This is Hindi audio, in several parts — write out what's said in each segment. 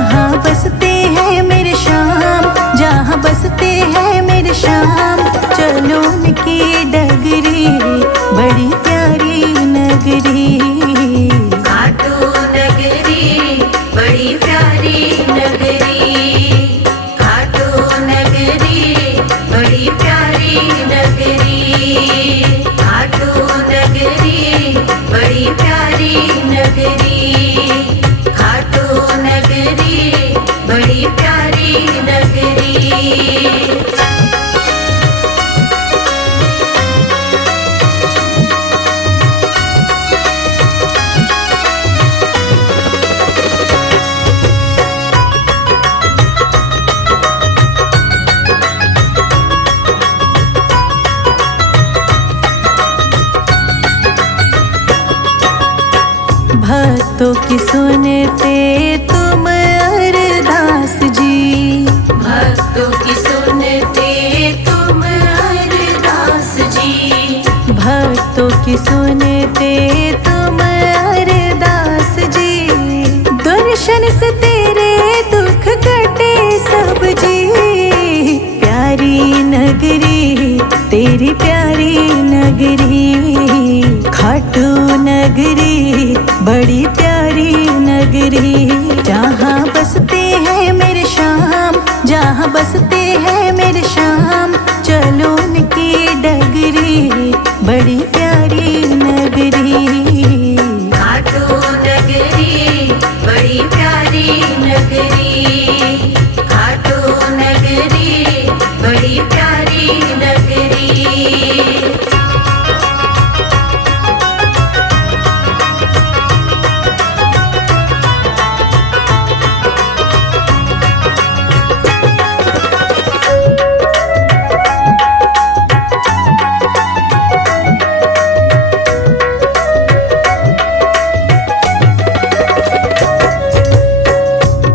जहाँ बसते हैं मेरे श्याम, जहाँ बसते हैं मेरे श्याम। चलो उनकी डगरी बड़ी प्यारी नगरी, खाटू नगरी बड़ी प्यारी नगरी, खाटू नगरी बड़ी प्यारी नगरी, खाटू नगरी बड़ी प्यारी नगरी, खाटू नगरी बड़ी प्यारी नगरी। भक्तों की सुनते तुम अरदास जी, भक्तों की सुनते तुम अरदास जी, भक्तों की सुनते तुम अरदास जी। दर्शन से तेरे दुख कटे सब जी, प्यारी नगरी तेरी प्यारी नगरी, खाटू नगरी बड़ी प्यारी नगरी। जहाँ बसते हैं मेरे श्याम, जहाँ बसते हैं मेरे श्याम। चलो उनकी डगरी बड़ी प्यारी नगरी, खाटू नगरी बड़ी प्यारी नगरी, खाटू नगरी बड़ी प्यारी नगरी।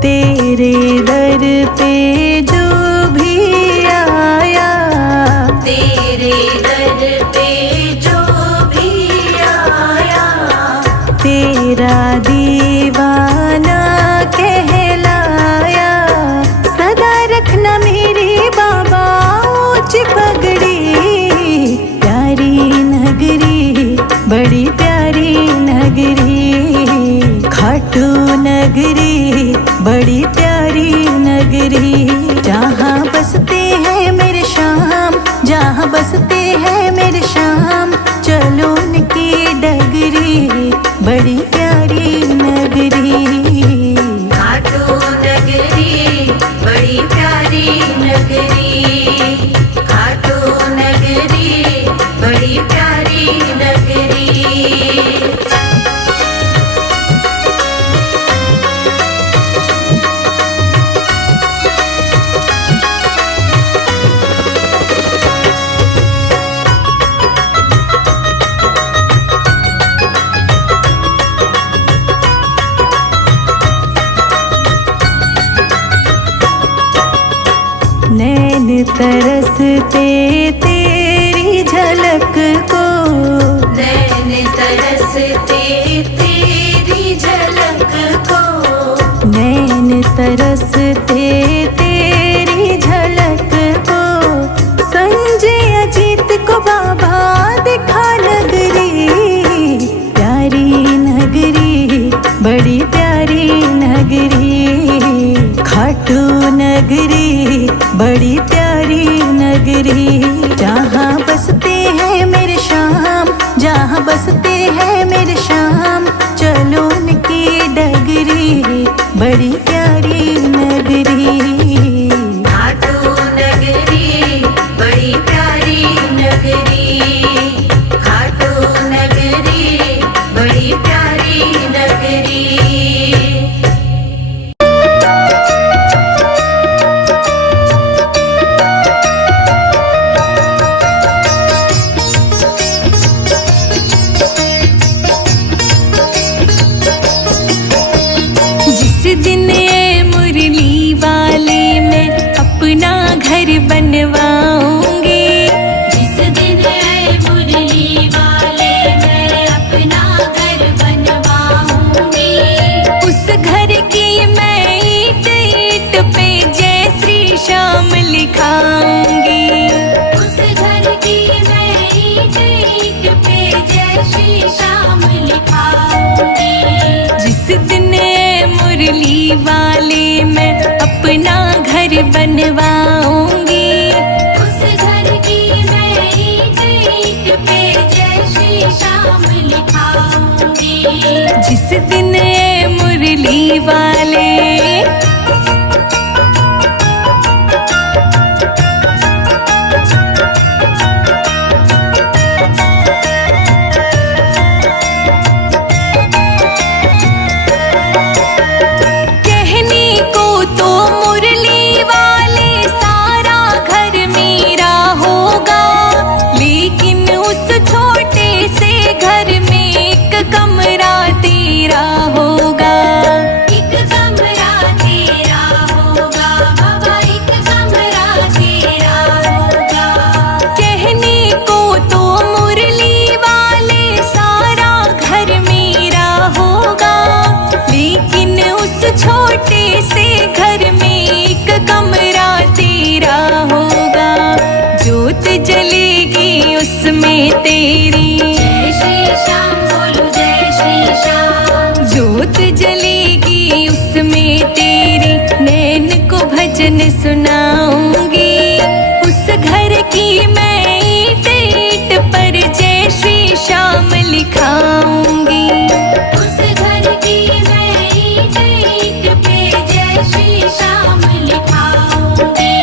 तेरे दर पे जो भी आया, तेरे दर पे जो भी आया, तेरा दीवाना कहलाया। सदा रखना मेरी बाबा ऊंची पगड़ी, प्यारी नगरी बड़ी प्यारी नगरी, खाटू नगरी बड़ी प्यारी नगरी। जहाँ बसते हैं मेरे श्याम, जहाँ बसते हैं मेरे श्याम। चलो उनकी डगरी बड़ी प्यारी नगरी, खाटू नगरी बड़ी प्यारी नगरी, खाटू नगरी बड़ी प्यारी नगरी। नैन तरसते तेरी झलक को, नैन तरसते तेरी झलक को, नैन तरसते तेरी झलक को। संजय अजीत को बाबा दिखा नगरी, प्यारी नगरी बड़ी प्यारी नगरी, खाटू नगरी बड़ी प्यारी नगरी। जहाँ बसते हैं मेरे श्याम, जहाँ बसते हैं मेरे श्याम। चलो उनकी डगरी बड़ी प्यारी नगरी, खाटू नगरी बड़ी प्यारी नगरी, खाटू नगरी बड़ी प्यारी नगरी। अपना घर बनवाऊंगी। उस घर की मैं ईंट पे जय श्री श्याम लिखाऊंगी। जिस दिन ये मुरली वाले जलेगी उसमें तेरी। जय श्री श्याम बोलो जय श्री श्याम। जोत जलेगी उसमें तेरी, नैन को भजन सुनाऊंगी। उस घर की मैं ईंट ईंट पर जय श्री श्याम लिखाऊंगी। उस घर की मैं ईंट ईंट पे जय श्री श्याम लिखाऊंगी।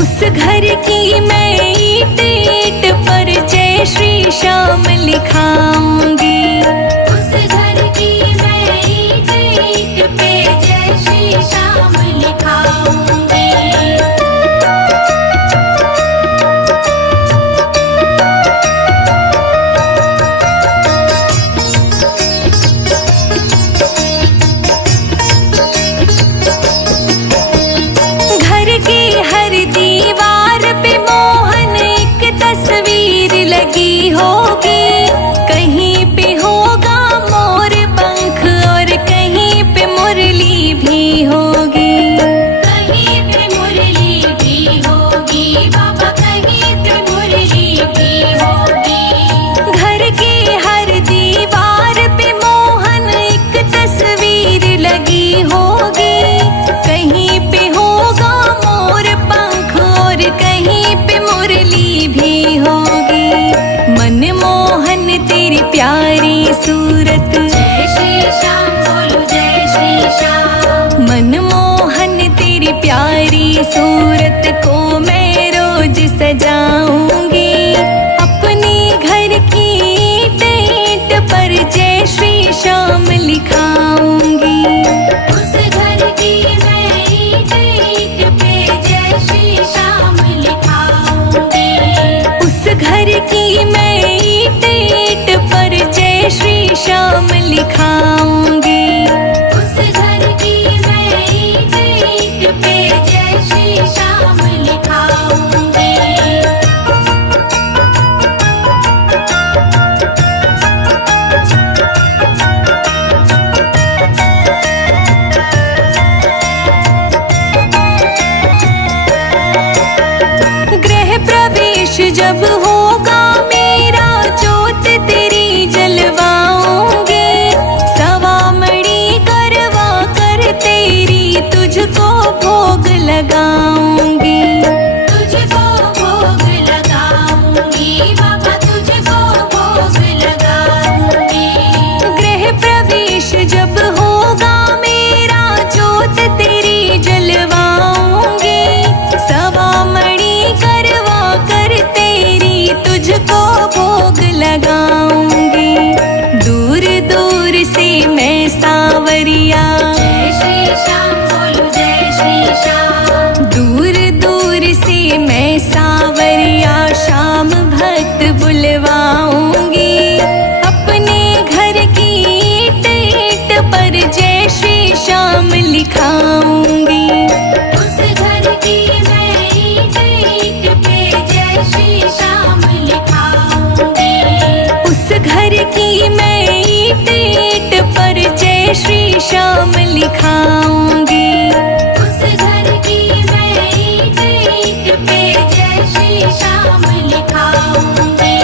उस घर की मैं ईंट ईंट पर जय श्री श्याम लिखाऊंगी। उस घर की मैं ईंट ईंट पे जय श्री श्याम लिखाऊंगी। घर की हर दीवार पे मोहन एक तस्वीर लगी होगी। कहीं पे होगा मोर पंख और कहीं पे मुरली भी होगी। कहीं पे मुरली भी होगी बाबा, कहीं पे मुरली भी होगी। घर की हर दीवार पे मोहन एक तस्वीर लगी होगी। कहीं पे होगा मोर पंख और कहीं पे मुरली भी होगी। मनमोहन तेरी प्यारी सूरत। जय श्री श्याम बोलो जय श्री श्याम। मनमोहन तेरी प्यारी सूरत को मैं रोज सजाऊंगी। अपने घर की ईंट ईंट पर जय श्री श्याम लिखाऊंगी। उस घर की मैं ईंट ईंट पे जय श्री श्याम लिखाऊंगी। उस घर की मैं ईंट ईंट पर जय श्री श्याम लिखाऊंगी। उस घर की मैं ईंट ईंट पे जय श्री श्याम लिखाऊंगी। गृह प्रवेश जब होगा मेरा, जोत तेरी जलवाऊंगी। सवामणी करवा कर तेरी तुझको भोग लगाऊंगी। तुझको भोग लगाऊंगी बाबा, तुझको भोग लगाऊंगी। गृह प्रवेश जब होगा मेरा, जोत तेरी जलवाऊंगी। सवामणी करवा कर तेरी तुझको भोग लगाऊंगी। दूर दूर से मैं सांवरिया। जय श्री श्याम बोलो जय श्री श्याम। दूर दूर से मैं सांवरिया शाम भक्त बुलवाऊंगी। अपने घर की ईंट ईंट पर जय श्री श्याम लिखाऊंगी। उस घर की मैं ईंट ईंट पे जय श्री श्याम लिखाऊंगी। उस घर की मैं ईंट ईंट पर जय श्री श्याम लिखाऊंगी। उस घर की मैं ईंट ईंट पे जय श्री श्याम लिखाऊंगी।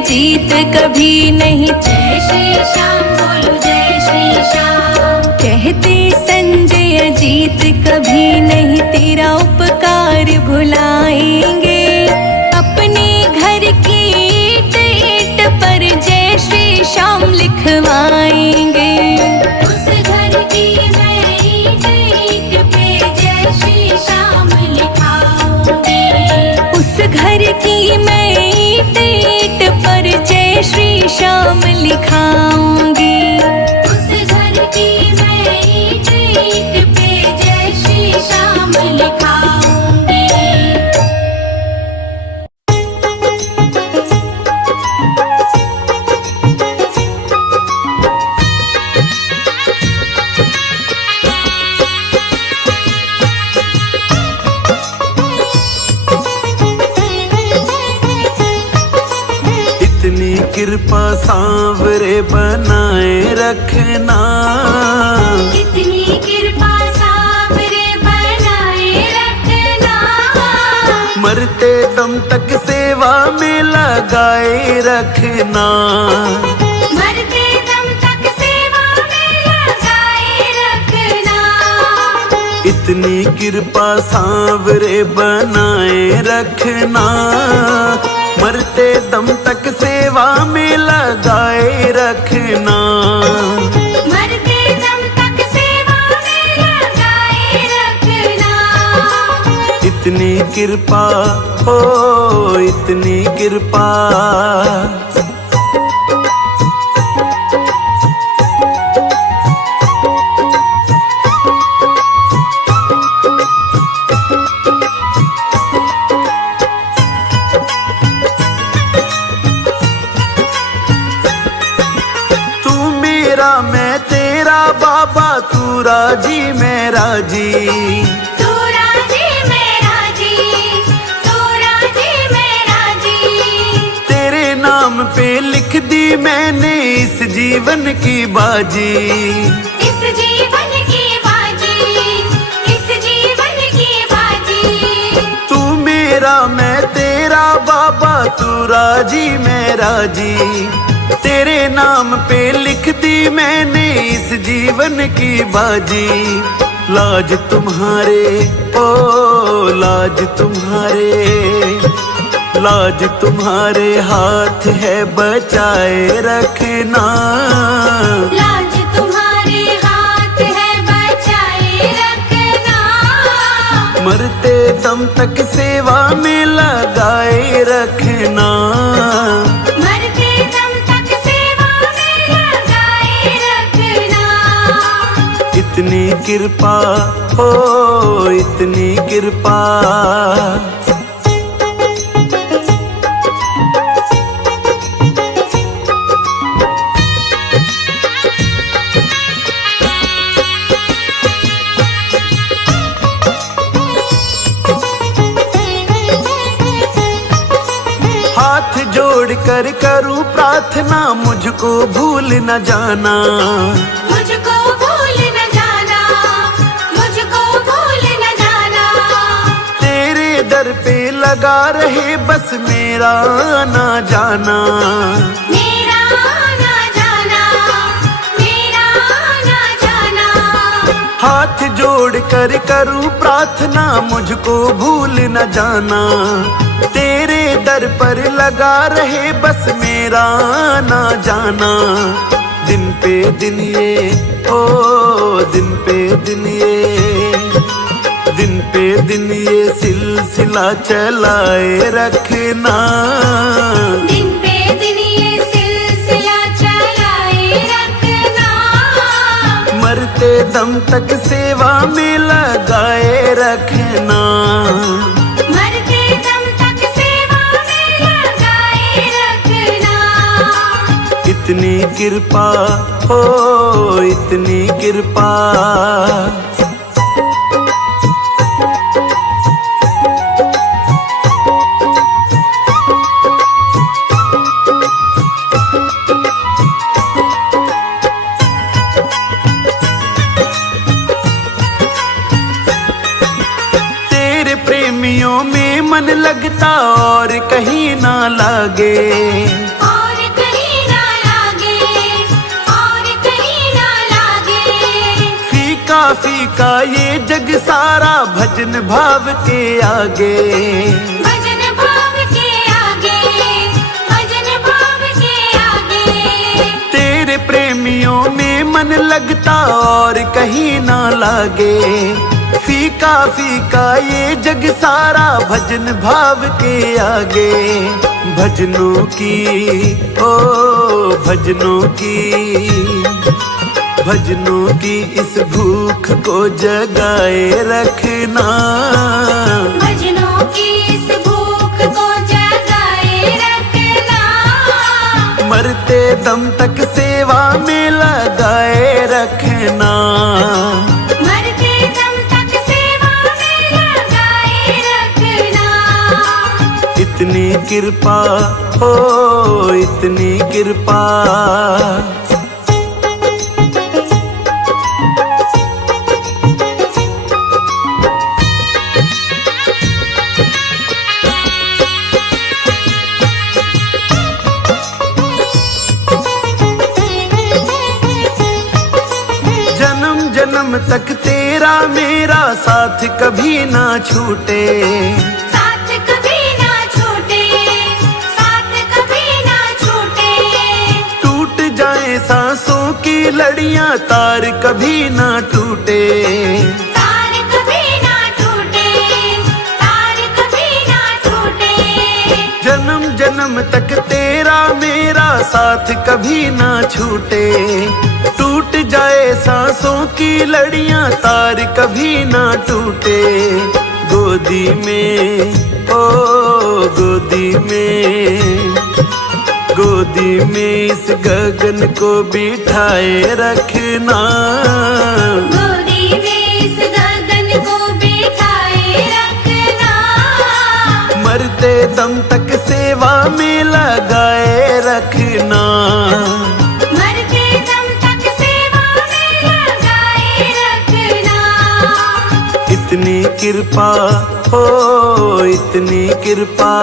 अजीत कभी नहीं। जय श्री श्याम बोलो जय श्री श्याम। कहते संजय अजीत कभी नहीं तेरा उपकार भुलाएंगे। अपने घर की ईंट ईंट पर जय श्री श्याम लिखवाएंगे। उस घर की मैं ईंट ईंट पे जय श्री श्याम लिखाऊंगी। उस घर की मैं ईंट ईंट पर जय श्री श्याम लिखाऊंगी। उस घर की मैं ईंट ईंट पे जय श्री श्याम लिखाऊंगी। इतनी कृपा सांवरे बनाए रखना। इतनी कृपा सांवरे बनाए रखना। मरते दम तक सेवा में लगाए रखना। मरते दम तक सेवा में लगाए रखना। इतनी कृपा सांवरे बनाए रखना। मरते दम तक सेवा में लगाए रखना। मरते दम तक सेवा में लगाए रखना। इतनी कृपा हो इतनी कृपा। तू मेरा मैं तेरा बाबा, तू राजी मैं राजी। तू राजी मैं राजी। तू राजी मैं राजी। तेरे नाम पे लिख दी मैंने इस जीवन की बाजी। इस जीवन की बाजी। इस जीवन की बाजी। तू मेरा मैं तेरा बाबा, तू राजी मैं राजी। तेरे नाम पे लिख दी मैंने इस जीवन की बाजी। लाज तुम्हारे ओ लाज तुम्हारे, लाज तुम्हारे हाथ है बचाए रखना। लाज तुम्हारे हाथ है बचाए रखना। मरते दम तक सेवा में लगाए रखना। मरते दम तक सेवा में लगाए रखना। इतनी कृपा हो इतनी कृपा। हाथ जोड़ कर करूं प्रार्थना, मुझको भूल न जाना। मुझको भूल न जाना। मुझको भूल न जाना। तेरे दर पे लगा रहे बस मेरा ना जाना। मेरा ना जाना। मेरा ना जाना। हाथ जोड़ कर करूं प्रार्थना, मुझको भूल न जाना। तेरे दर पर लगा रहे बस मेरा ना जाना। दिन पे दिन ये ओ दिन पे दिन ये, दिन पे दिन ये सिलसिला चलाए रखना। दिन पे दिन ये सिलसिला चलाए रखना। मरते दम तक सेवा में लगाए रखना। मरते दम तक सेवा में लगाए रखना। इतनी कृपा हो इतनी कृपा। प्रेमियों में मन लगता और कहीं ना लागे। फीका ये जग सारा भजन भाव के आगे, भजन भाव के आगे, भजन भाव के आगे। तेरे प्रेमियों में मन लगता और कहीं ना लागे। फीका फीका ये जग सारा भजन भाव के आगे। भजनों की ओ भजनों की, भजनों की इस भूख को जगाए रखना। भजनों की इस भूख को जगाए रखना। मरते दम तक सेवा में लगाए रखना। मरते दम तक सेवा में लगाए रखना। इतनी कृपा हो इतनी कृपा। जन्म जन्म तक तेरा मेरा साथ कभी ना छूटे। साथ कभी ना छूटे, साथ कभी ना छूटे। टूट जाए सांसों की लड़ियां तार कभी ना टूटे। तार कभी ना टूटे, तार कभी ना टूटे। जन्म जन्म तक तेरा मेरा साथ कभी ना छूटे। टूट जाए सांसों की लड़ियां तार कभी ना टूटे। गोदी में ओ गोदी में, गोदी में इस गगन को बिठाए रखना। गोदी में इस गगन को बिठाए रखना। मरते दम तक सेवा में लगाए रखना। मरते दम तक सेवा में लगाए रखना। इतनी कृपा हो इतनी कृपा।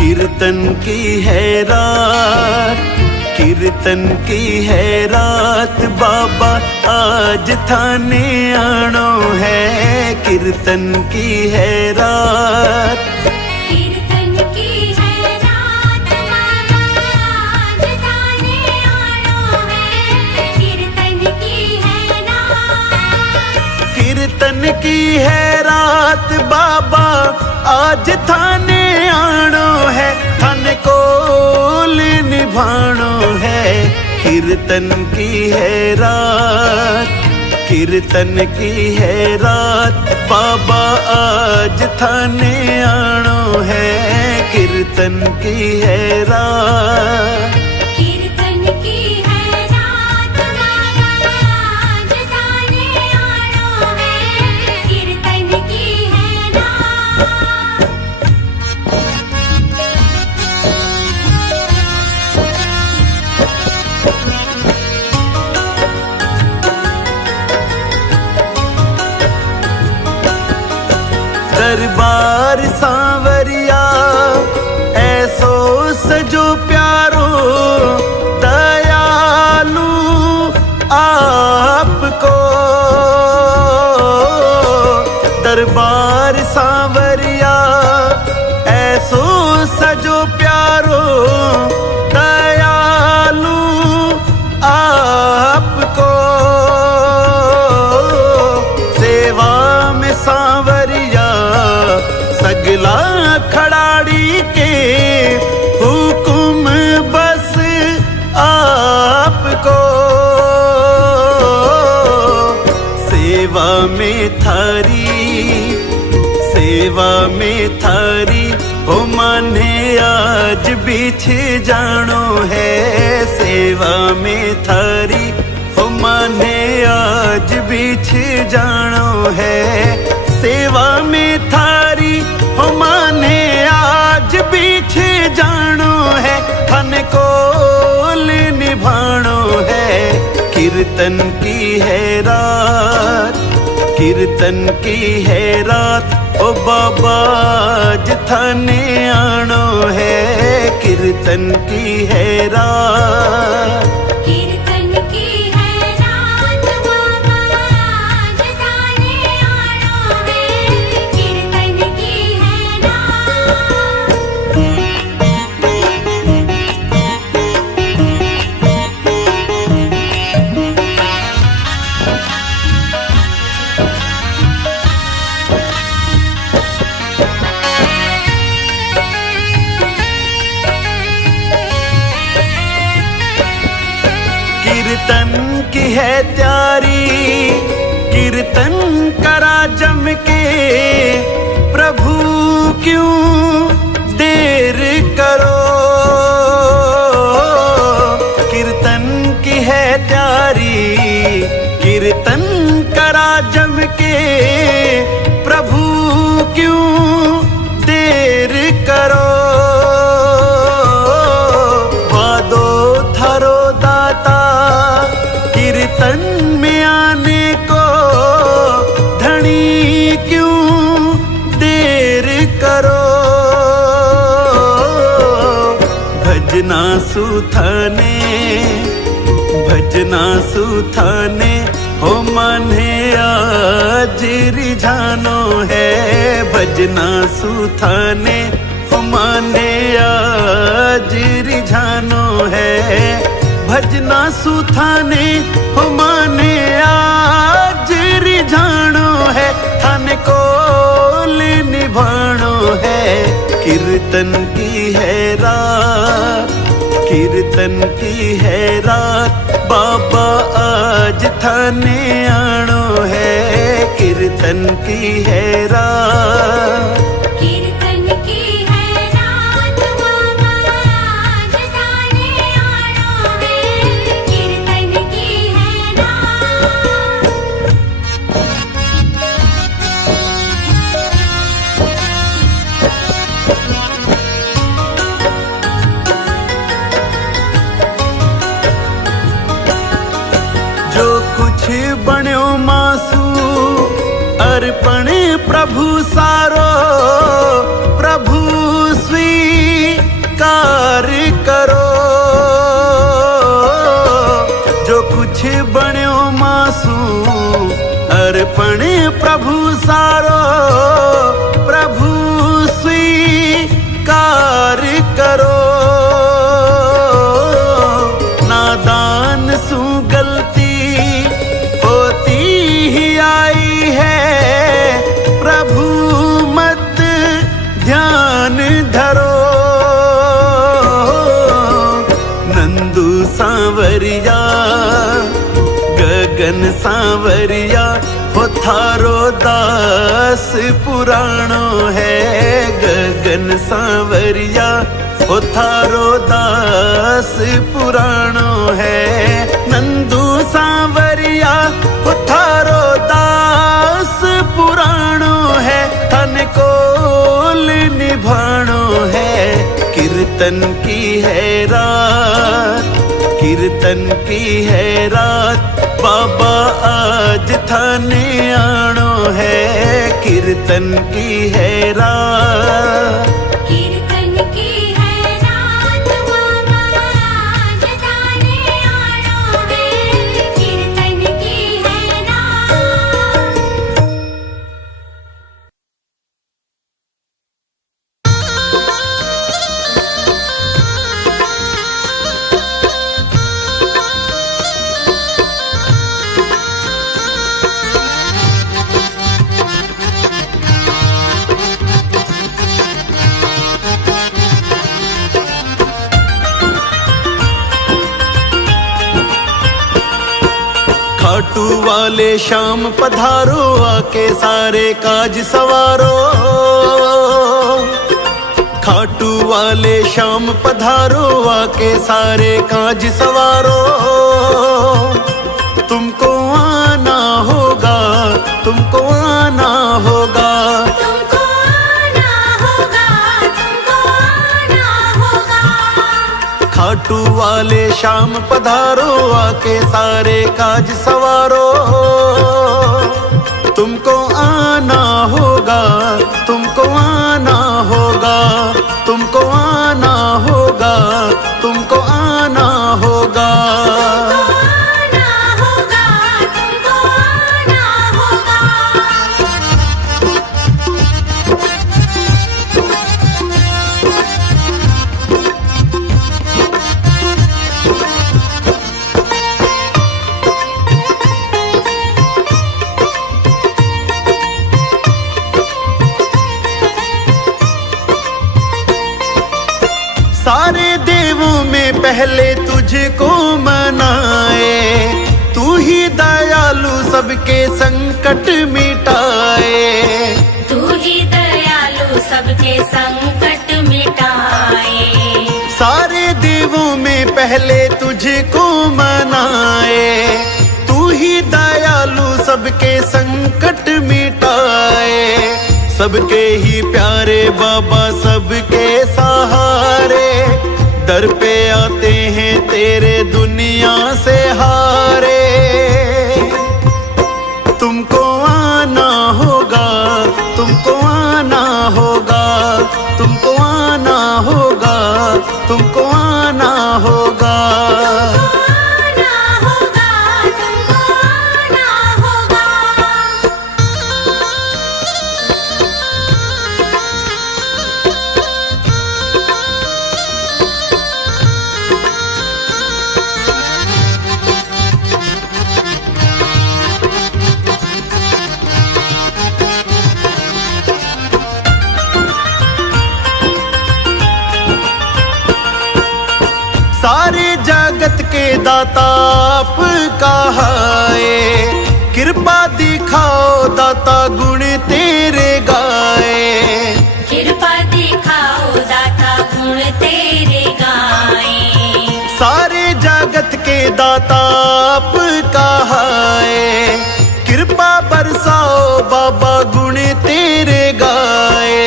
कीर्तन की है रात, कीर्तन की है रात बाबा आज थाने आनो है। कीर्तन की है रात, कीर्तन की है रात बाबा आज थाने आनो है। कीर्तन की है रात। कीर्तन की है रात बाबा आज थाने आनो है। थाने कोल निभानो है। कीर्तन की है रात, कीर्तन की है रात बाबा आज थाने आनो है। कीर्तन की है रात। कीर्तन की है रात बाबा आज थाने आनो है। कीर्तन की है रात। दरबार सांवरिया ऐसो सजो प्यारो दयालु आपको। दरबार सांवरिया ऐसो सजो प्यारो दयालु आपको। सेवा में सांवरिया सगला खड़ाड़ी के हुकुम बस आपको। सेवा में थारी, सेवा में थारी हो माने आज बिछ जानो है। सेवा में थारी हो माने आज बिछ जानो है। सेवा में थारी हो माने आज बिछ जानो थन को निभाणो है। कीर्तन की है रात, कीर्तन की है रात, ओ बाबा आज थाने आनो है। कीर्तन की है रात, कीर्तन की है रात, बाबा आज थाने आनो है। कीर्तन की है रात। कीर्तन की है त्यारी, कीर्तन करा जम के, प्रभु क्यों देर करो। कीर्तन की है त्यारी, कीर्तन करा जम के, प्रभु क्यों देर करो। वादो थारो दाता कीर्तन में आने को, धनी क्यों देर करो। भजना सुथाने, भजना सुथाने, हो माने आज रिझानो है। भजना सुथाने, हो माने आज रिझानो है। भजना सुथाने, हो माने आज रिझानो है। थन को निभाणो है। कीर्तन की है रात, कीर्तन की है रात, बाबा आज थाने आनो है। कीर्तन की है रात, कीर्तन की है रात, बाबा आज थाने आनो है। कीर्तन की है रात। जो कुछ बण्यो मासू अर्पण प्रभु सारो, प्रभु स्वीकार करो। जो कुछ बण्यो मासू अर्पण प्रभु सारो, प्रभु स्वीकार करो। नादान सु गलती होती ही आई है, प्रभु मत ध्यान धरो। नंदू सांवरिया, गगन सांवरिया, हो थारो दास पुराणो है। गगन सांवरिया, हो थारो दास पुराणो है। नंदू सांवरिया, हो थारो दास पुराणो है। थन को निभाणो है। कीर्तन की है रात, कीर्तन की है रात, बाबा आज थाने आनो है। कीर्तन की है रात, कीर्तन की है रात, बाबा आज थाने आनो है। कीर्तन की है रात। खाटू वाले शाम पधारो, आके सारे काज सवारो। खाटू वाले शाम पधारो, आके सारे काज सवारो। तुमको आना होगा, तुमको आना होगा। तुमको आना होगा, तुमको आना होगा। ऑटो वाले शाम पधारो, आके सारे काज सवारो। तुमको आना होगा, तुमको आना होगा, तुमको आना होगा, तुमको आना होगा। आना होगा, तुमको आना होगा। सारे देवों में पहले तुझको मनाए, तू ही दयालु सबके संकट मिटाए। तू ही दयालु सबके संकट मिटाए। सारे देवों में पहले तुझको मनाए, तू ही दयालु सबके संकट मिटाए। सबके ही प्यारे बाबा सबके सहारे, दर पे आते हैं तेरे दुनिया से हारे। तुमको आना होगा, तुमको आना होगा, तुमको आना होगा, तुमको आना होगा। आना होगा, तुमको आना होगा। सारे जगत के दाता आप कहाए, कृपा दिखाओ दाता गुण तेरे गाए। कृपा दिखाओ दाता गुण तेरे गाए। सारे जगत के दाता आप कहाए, कृपा बरसाओ बाबा गुण तेरे गाए।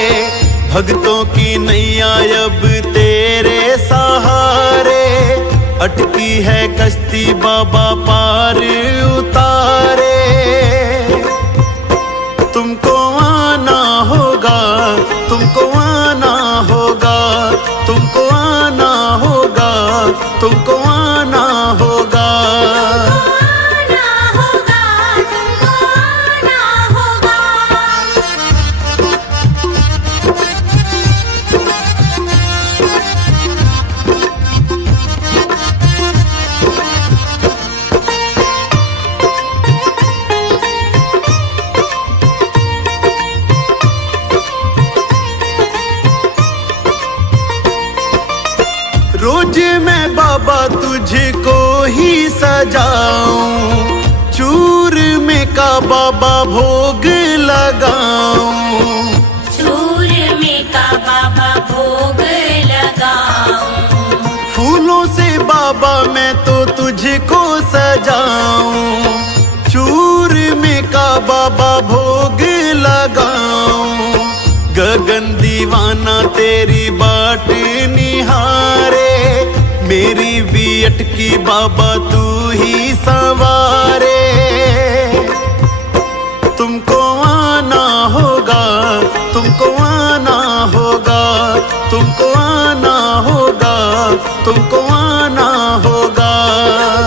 भक्तों की नैया अब तेरे सहारे, अटकी है कश्ती बाबा पार उतारे। तुमको आना होगा, तुमको आना होगा, तुमको आना होगा, तुमको आना होगा। आना होगा, तुमको आना होगा। रोज मैं बाबा तुझको ही सजाऊं, चूर में का बाबा भोग लगाऊं। चूर में का बाबा भोग लगाऊं। फूलों से बाबा मैं तो तुझको सजाऊं, चूर में का बाबा भोग लगाऊं। गगन दीवाना तेरी बाट निहारे, मेरी भी अटकी बाबा तू ही संवारे। तुमको आना होगा, तुमको आना होगा, तुमको आना होगा, तुमको आना होगा।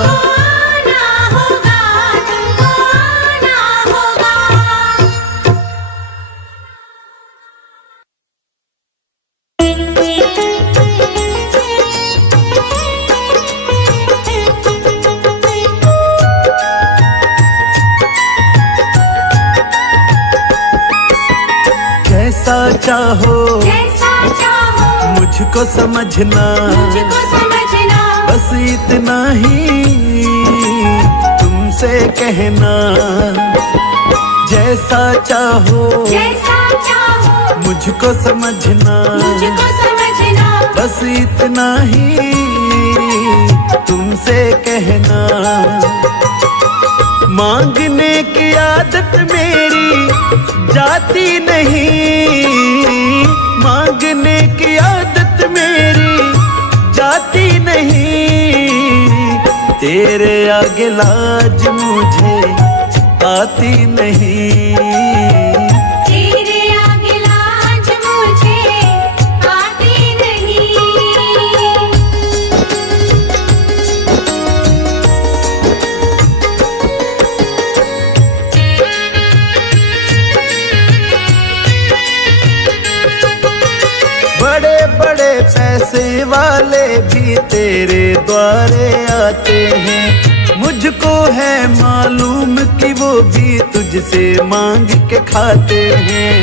आना होगा, तुमको आना होगा। जैसा चाहो जैसा चाहो मुझको समझना, मुझको समझना। बस इतना ही तुमसे कहना। जैसा चाहो जैसा चाहो मुझको समझना, मुझको समझना। बस इतना ही तुमसे कहना। मांगने की आदत मेरी जाती नहीं, मांगने की आदत मेरी जाती नहीं। आगे लाज मुझे आती नहीं। तेरे आगे लाज मुझे आती नहीं। बड़े बड़े पैसे वाले भी तेरे द्वारे आते हैं, मुझको है मालूम कि वो भी तुझसे मांग के खाते हैं।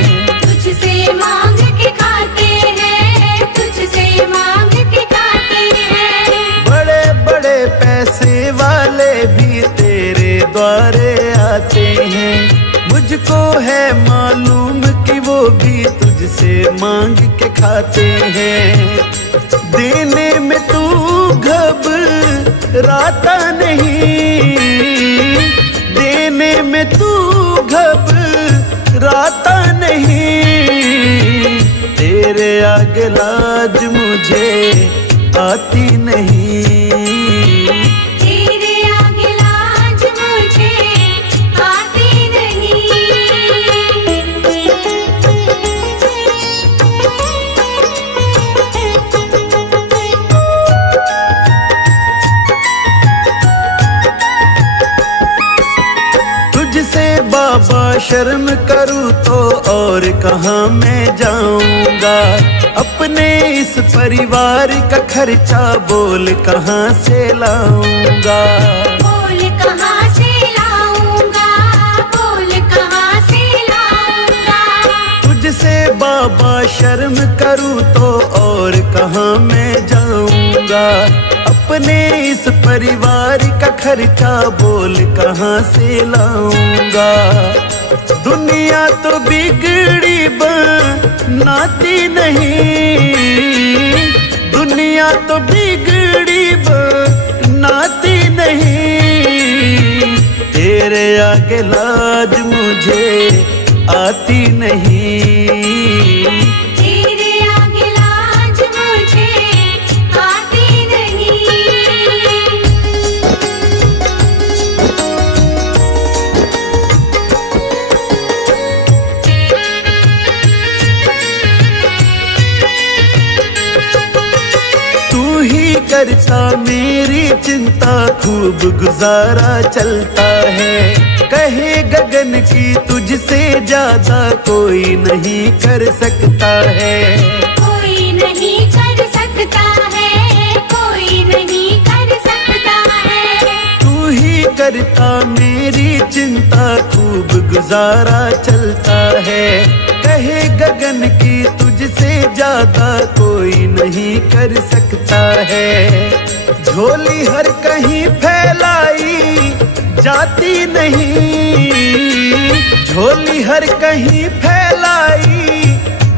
तुझसे मांग के खाते हैं, तुझसे मांग के खाते हैं। बड़े बड़े पैसे वाले भी तेरे द्वारे आते हैं, मुझको है मालूम कि वो भी तुझसे मांग के खाते हैं। देने में तू घबराता नहीं, देने में तू घबराता नहीं। तेरे आगे लाज मुझे आती नहीं। तेरे आगे लाज मुझे आती नहीं। तुझसे बाबा शर्म करूँ तो और कहाँ मैं जाऊंगा, अपने इस परिवार का खर्चा बोल कहाँ से लाऊंगा। बोल कहाँ से लाऊंगा, बोल कहाँ से लाऊंगा। तुझसे बाबा शर्म करूँ तो और कहाँ मैं जाऊंगा, अपने इस परिवार का खर्चा बोल कहाँ से लाऊंगा। दुनिया तो बिगड़ी बनाती नहीं, दुनिया तो बिगड़ी बनाती नहीं। तेरे आगे लाज मुझे आती नहीं। तेरे आगे लाज मुझे आती नहीं। तू ही करता मेरी चिंता, खूब गुजारा चलता है। कहे गगन की तुझसे ज्यादा कोई नहीं कर सकता है। कोई नहीं कर सकता है, कोई नहीं कर सकता है। तू ही करता मेरी चिंता, खूब गुजारा चलता है। कहे गगन की तुझसे ज्यादा कोई नहीं कर सकता है। झोली हर कहीं फैलाई जाती नहीं, झोली हर कहीं फैलाई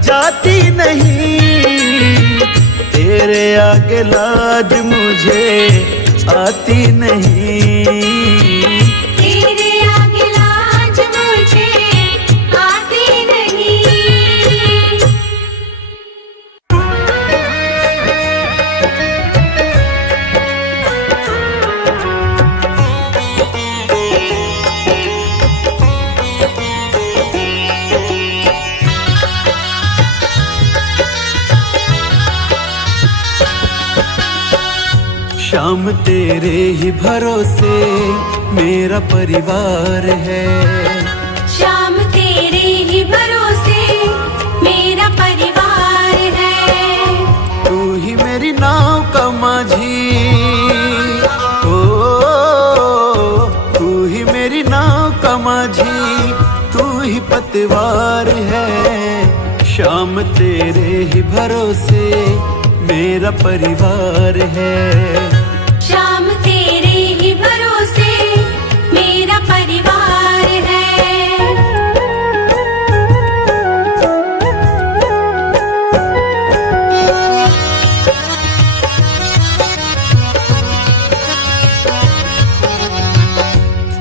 जाती नहीं। तेरे आगे लाज मुझे आती नहीं। तेरे आगे लाज मुझे आती नहीं। शाम तेरे ही भरोसे मेरा परिवार है, शाम तेरे ही भरोसे मेरा परिवार है। तू ही मेरी नाव का माझी, ओ तू ही मेरी नाव का माझी, तू ही पतवार है। शाम तेरे ही भरोसे मेरा परिवार है, शाम तेरे ही भरोसे मेरा परिवार है।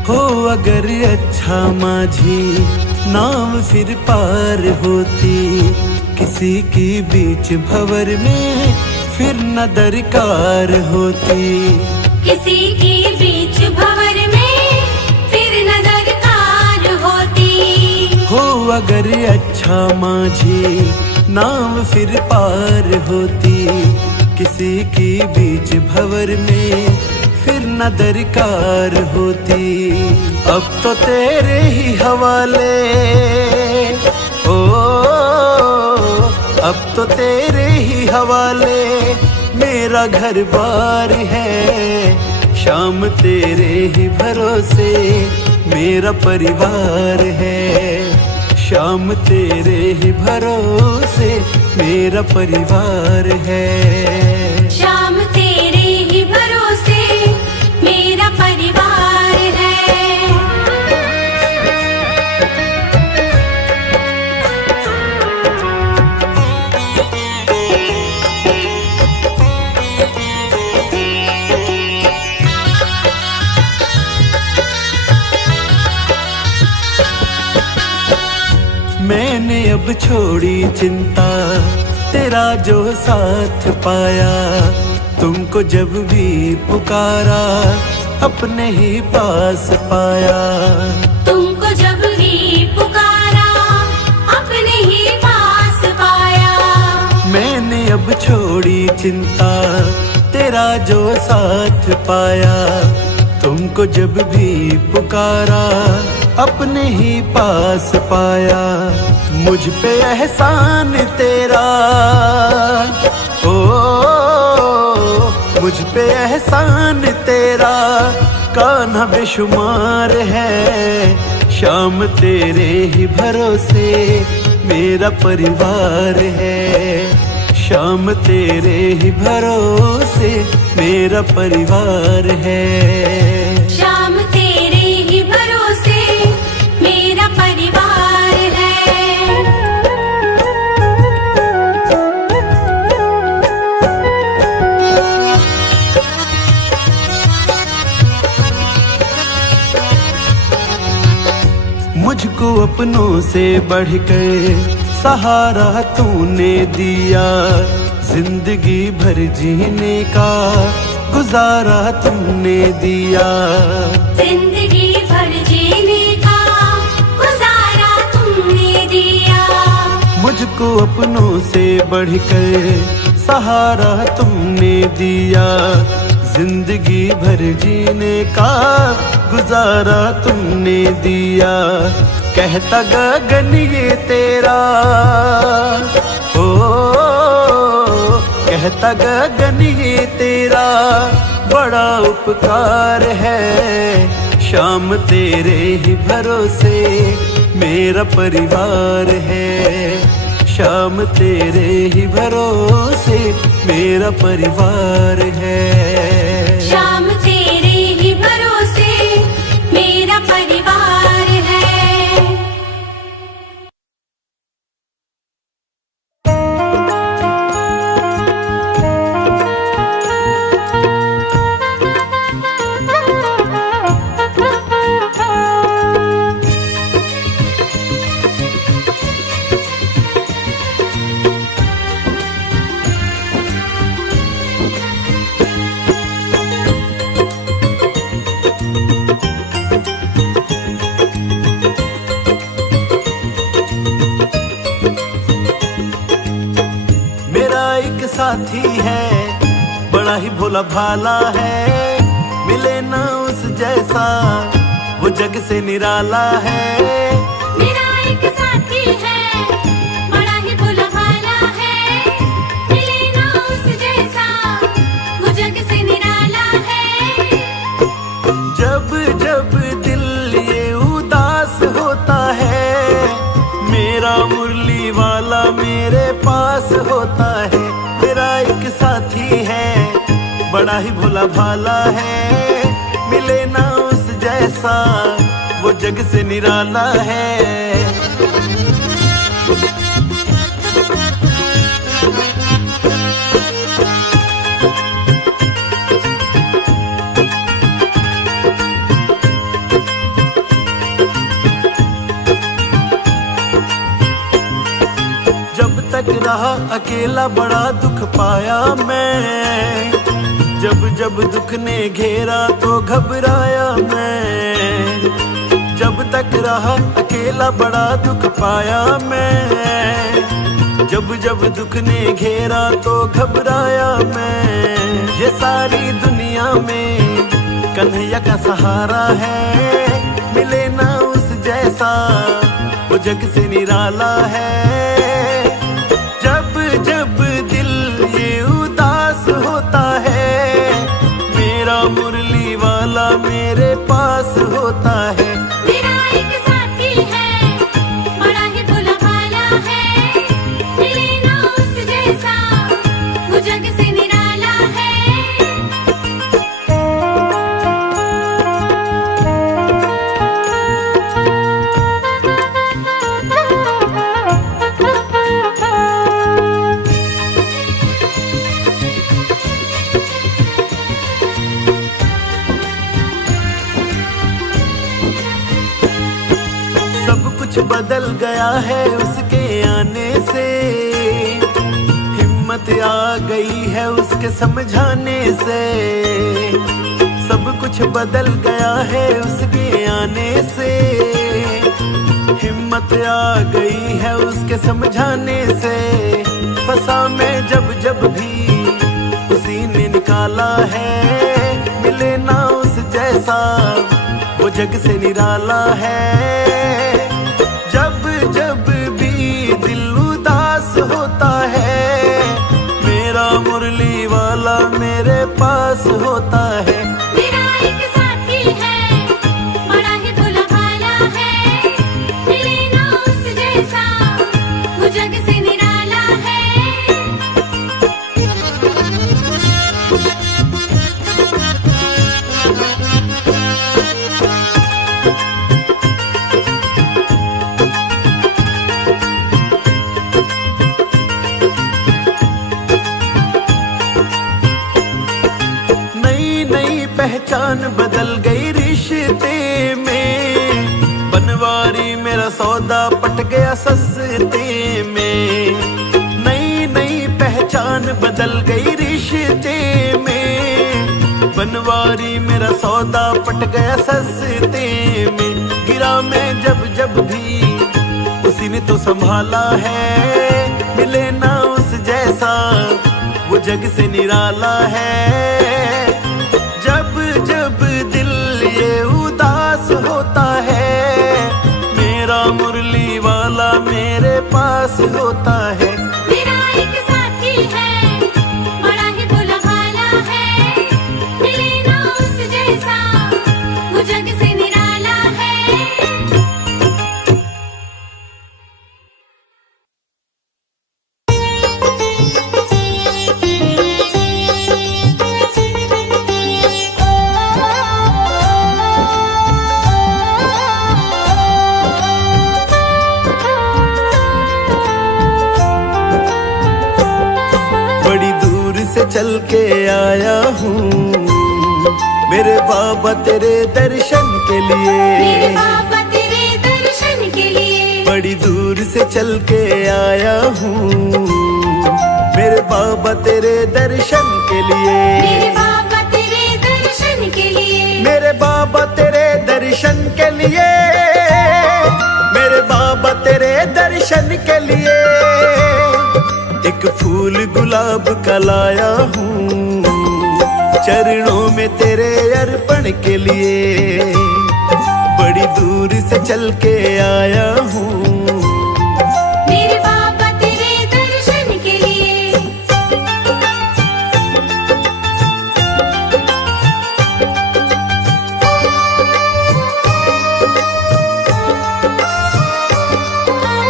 हो अगर अच्छा माझी नाव फिर पार होती, किसी की बीच भंवर में फिर न दरकार होती। किसी की बीच भंवर अगर अच्छा माझी नाव फिर पार होती, किसी की बीच भंवर में फिर न दरकार होती। अब तो तेरे ही हवाले ओ, अब तो तेरे ही हवाले मेरा घर बार है। शाम तेरे ही भरोसे मेरा परिवार है। शाम तेरे ही भरोसे मेरा परिवार है। शाम तेरे ही भरोसे मेरा परिवार है। मैंने अब छोड़ी चिंता, तेरा जो साथ पाया। तुमको जब भी पुकारा अपने ही पास पाया। तुमको जब भी पुकारा अपने ही पास पाया। मैंने अब छोड़ी चिंता, तेरा जो साथ पाया। तुमको जब भी पुकारा अपने ही पास पाया। मुझ पे एहसान तेरा ओ, मुझ पे एहसान तेरा कान्हा बेशुमार है। शाम तेरे ही भरोसे मेरा परिवार है। शाम तेरे ही भरोसे मेरा परिवार है। शाम तेरे ही भरोसे मेरा परिवार है। मुझको अपनों से बढ़कर सहारा तूने दिया। जिंदगी भर जीने का गुजारा तुमने दिया। जिंदगी भर जीने का गुजारा तुमने दिया। मुझको अपनों से बढ़कर सहारा तुमने दिया। जिंदगी भर जीने का गुजारा तुमने दिया। कहता गगन ये तेरा ओ, कहता गगन ये तेरा बड़ा उपकार है। शाम तेरे ही भरोसे मेरा परिवार है। शाम तेरे ही भरोसे मेरा परिवार है। शाम तेरे ही भरोसे मेरा परिवार है। साथी है बड़ा ही भोला भाला है। मिले ना उस जैसा वो जग से निराला है। मेरा एक साथी है बड़ा ही भोला भाला है। मिले ना उस जैसा वो जग से निराला है। जब जब दिल ये उदास होता है, मेरा मुरली वाला मेरे पास होता है। मेरा एक साथी है बड़ा ही भोला भाला है। मिले ना उस जैसा वो जग से निराला है। जब तक रहा अकेला बड़ा दुख पाया मैं। जब जब दुख ने घेरा तो घबराया मैं। जब तक रहा अकेला बड़ा दुख पाया मैं, जब जब दुख ने घेरा तो घबराया मैं। ये सारी दुनिया में कन्हैया का सहारा है, मिले ना उस जैसा वो जग से निराला है। जब जब दिल ये उदास होता है, मेरा मुरली वाला मेरे पास होता है। मेरा एक साथी है, बड़ा ही भोला भाला है, मिले ना उस जैसा वो जग से निराला है। सब कुछ बदल गया है उसके आने से, हिम्मत आ गई है उसके समझाने से। सब कुछ बदल गया है उसके आने से, हिम्मत आ गई है उसके समझाने से। फंसा मैं जब जब भी उसी ने निकाला है, मिले ना उस जैसा वो जग से निराला है। जब जब भी दिल उदास होता है, मेरा मुरली वाला मेरे पास होता है। मेरा एक साथी है, बड़ा ही भोला भाला है, मिले ना उस जैसा वो जग से निराला है। नई नई पहचान बदल गई रिश्ते में, बनवारी मेरा सौदा पट गया सस्ते में। नई नई पहचान बदल गई रिश्ते में, बनवारी मेरा सौदा पट गया सस्ते में। गिरा मैं जब जब भी उसी ने तो संभाला है, मिले ना उस जैसा वो जग से निराला है। जब जब दिल ये उदास होता है, मेरा मुरली वाला मेरे पास होता है। मेरा एक साथी है, बड़ा ही भोला भाला है, मिले ना उस जैसा वो जग से निराला है। बड़ी दूर से चल के आया हूँ मेरे बाबा तेरे दर्शन के मेरे लिए। बाबा तेरे दर्शन के लिए, बड़ी दूर से चल के आया हूँ मेरे बाबा तेरे दर्शन के लिए। मेरे बाबा तेरे दर्शन के लिए, मेरे बाबा तेरे दर्शन के लिए, मेरे बाबा तेरे दर्शन के लिए। एक फूल गुलाब का लाया हूँ चरणों में तेरे अर्पण के लिए। बड़ी दूर से चल के आया हूँ मेरे बाबा तेरे दर्शन के लिए।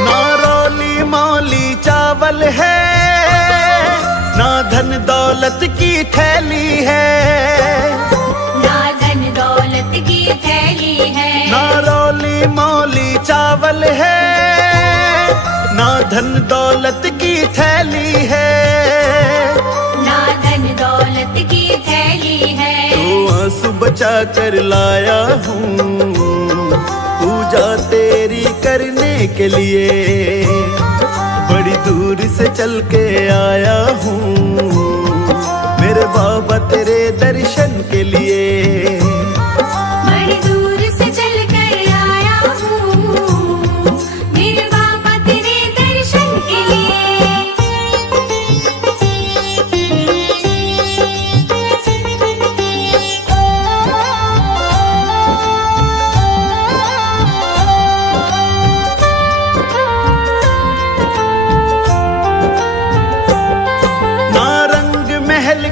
ना रोली मौली चावल है, ना धन दौलत की थैली है। ना धन दौलत की थैली है, ना रोली मौली चावल है, ना धन दौलत की थैली है। ना धन दौलत की थैली है। तो आंसू बचा कर लाया हूँ पूजा तेरी करने के लिए। बड़ी दूर से चल के आया हूँ मेरे बाबा तेरे दर्शन के लिए। बड़ी दूर से चल कर आया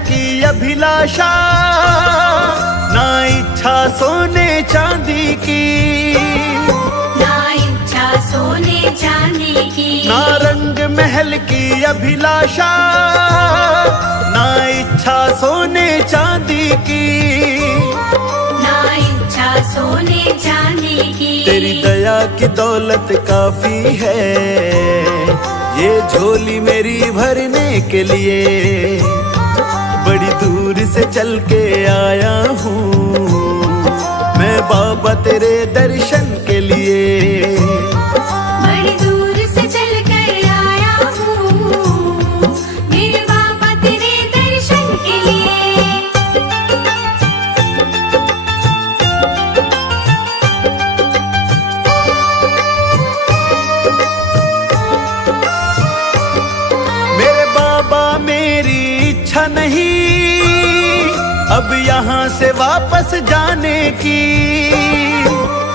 की अभिलाषा, ना इच्छा सोने चांदी की, ना इच्छा सोने चांदी की, ना रंग महल की अभिलाषा, ना इच्छा सोने चांदी की, ना इच्छा सोने चांदी की। तेरी दया की दौलत काफी है ये झोली मेरी भरने के लिए। बड़ी दूर से चल के आया हूँ मैं बाबा तेरे दर्शन के लिए। बड़ी दूर से चल कर आया हूँ मेरे बाबा तेरे दर्शन के लिए। मेरे बाबा मेरी इच्छा नहीं अब यहाँ से वापस जाने की,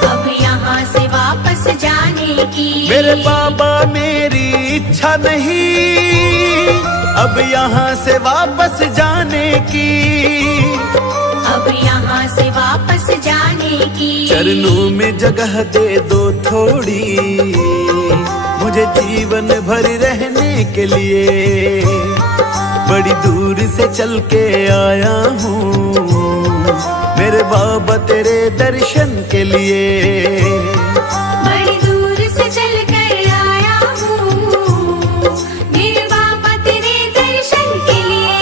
अब यहाँ से वापस जाने की। मेरे बाबा मेरी इच्छा नहीं अब यहाँ से वापस जाने की, अब यहाँ से वापस जाने की। चरणों में जगह दे दो थोड़ी मुझे जीवन भर रहने के लिए। बड़ी दूर से चल के आया हूँ मेरे बाबा तेरे दर्शन के लिए। बड़ी दूर से चल कर आया हूँ मेरे बाबा तेरे दर्शन के लिए।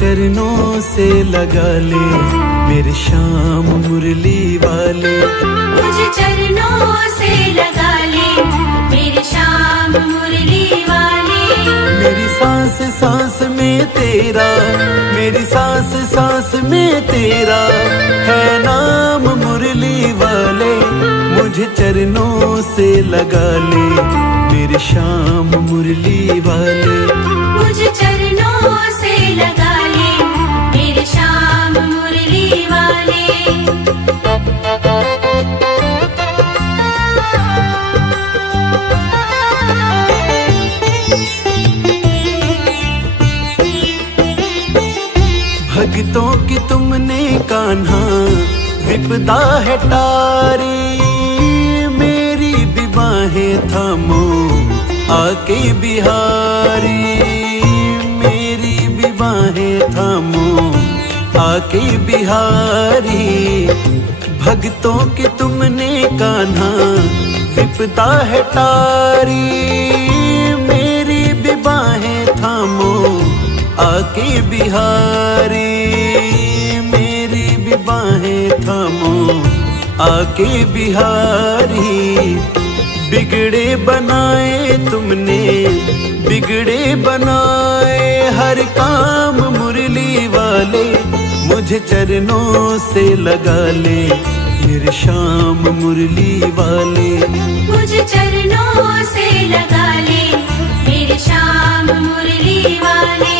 चरणों से लगा ले मेरे श्याम मुरली वाले, मुझे चरणों से लगा ले मेरे श्याम मुरली वाले। मेरी सांस सांस में तेरा, मेरी सांस सांस में तेरा है नाम मुरली वाले। मुझे चरणों से लगा ले मेरे श्याम मुरली वाले, मुझे चरणों से लगा ले मेरे श्याम मुरली वाले। भक्तों की तुमने कान्हा विपदा है टारी, मेरी भी बाहें थामो आके बिहारी, मेरी भी बाहें थामो आके बिहारी। भक्तों की तुमने कान्हा विपदा है टारी, मेरी भी बाहें थामो आके बिहारी, मेरी भी बाहें थामो आके बिहारी। बिगड़े बनाए तुमने, बिगड़े बनाए हर काम मुरली वाले। मुझे चरणों से लगा ले मेरे श्याम मुरली वाले, मुझे चरणों से लगा ले मेरे श्याम मुरली वाले।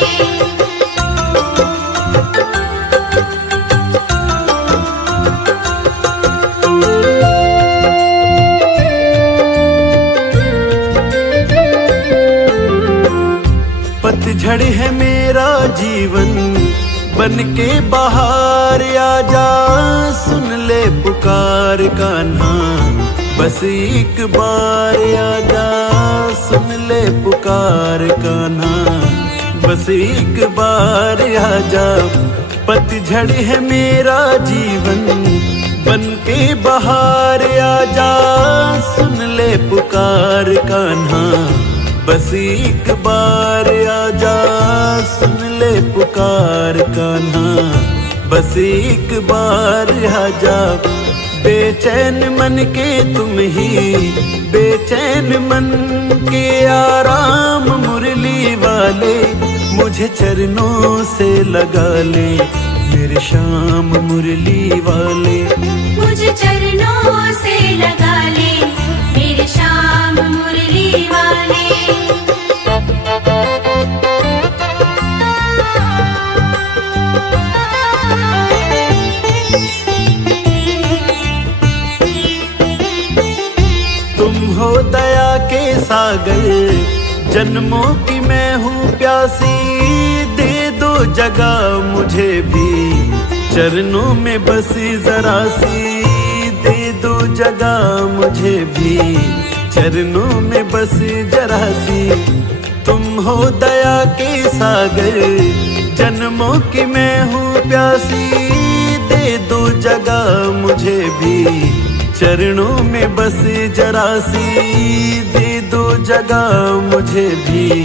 पतझड़ है मेरा जीवन बन के बाहर आजा, सुन ले पुकार कान्हा बस एक बार आजा, सुन ले पुकार कान्हा बस एक बार आजा। पतझड़ है मेरा जीवन बन के बाहर आजा, सुन ले पुकार कान्हा बस एक बार आजा, सुन ले पुकार कान्हा बस एक बार आजा। बेचैन मन के तुम ही, बेचैन मन के आराम मुरली वाले। मुझे चरणों से लगा ले मेरे श्याम मुरली वाले, मुझे चरणों से लगा ले मेरे श्याम मुरली वाले। जन्मों की मैं हूँ प्यासी, दे दो जगह मुझे भी, चरणों में बसी जरा सी, दे दो जगह मुझे भी, चरणों में बसी जरा सी। तुम हो दया के सागर, जन्मों की मैं हूँ प्यासी, दे दो जगह मुझे भी, चरणों में बसे जरा सी, दे दो जगह मुझे भी,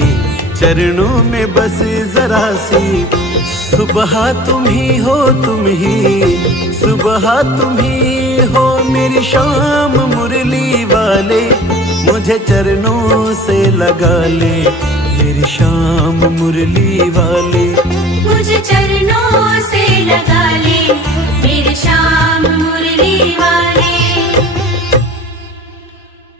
चरणों में बसे जरा सी। सुबह तुम ही हो, तुम ही सुबह तुम ही हो, मेरी शाम मुरली वाले, मुझे चरणों से लगा ले, मेरी शाम मुरली वाले। मुझे चरणों